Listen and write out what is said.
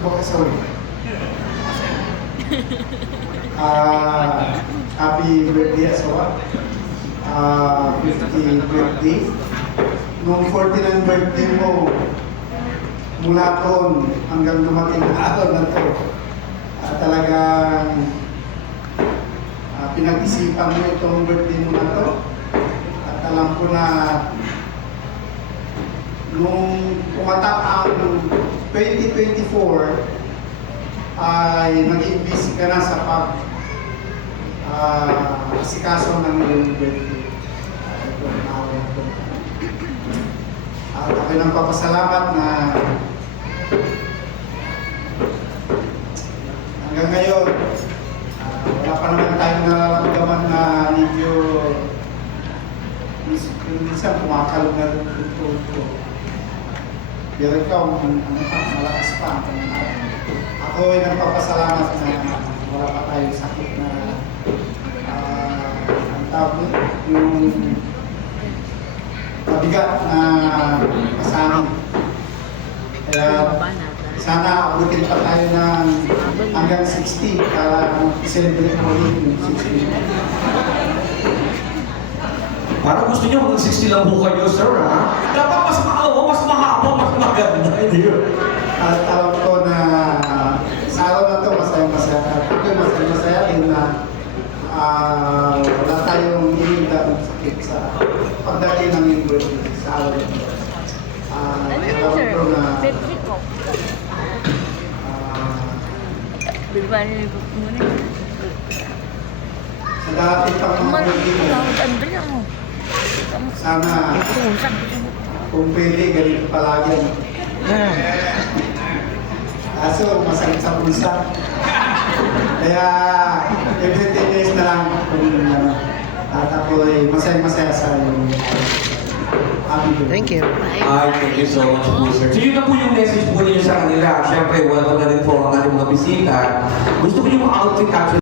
Baka sorry. Happy birthday, asawa. 50th birthday. Nung 49th birthday mo, mula doon hanggang dumating na araw na to, talagang pinag-isipan mo itong birthday mo na to. At alam ko na nung pumatak ang 2024 ay naging busy ka na sa asikaso ng iyong birthday. At ako'y nang papasalamat na hanggang ngayon wala pa naman tayong nararamdaman na medyo minsan kumakalog na ito. Pero ikaw, malakas pa. Ako ay nagpapasalamat na wala pa tayong sakit na ang tawag yung mabigat na kasanin. Kaya sana abutin pa tayo ng hanggang 60 para i-celebrate mo ulit yung 60. Parang gusto niyo hanggang 60 lang po kayo, sir, ha? Dapat mas maawa, mas mahaba, mas maganda, hindi yun. At alam ko na sa araw na ito, masaya-masaya. At ito, masaya-masaya din na wala tayong ininda ng sakit sa pagdating ng yung birthday sa araw na ito. Alam ko na sa dati pang mga birthday mo, sana kung pwede, ganito palagi. Kaso, masakit sa pusa. Kaya, every 10 days na lang kung at ako'y masaya-masaya sa yung Thank you. Ay, thank you so much po, sir. So yun na po yung message po ninyo sa kanila. Siyempre, welcome na rin po ang ating mga bisita. Gusto ko yung mga outfit actually.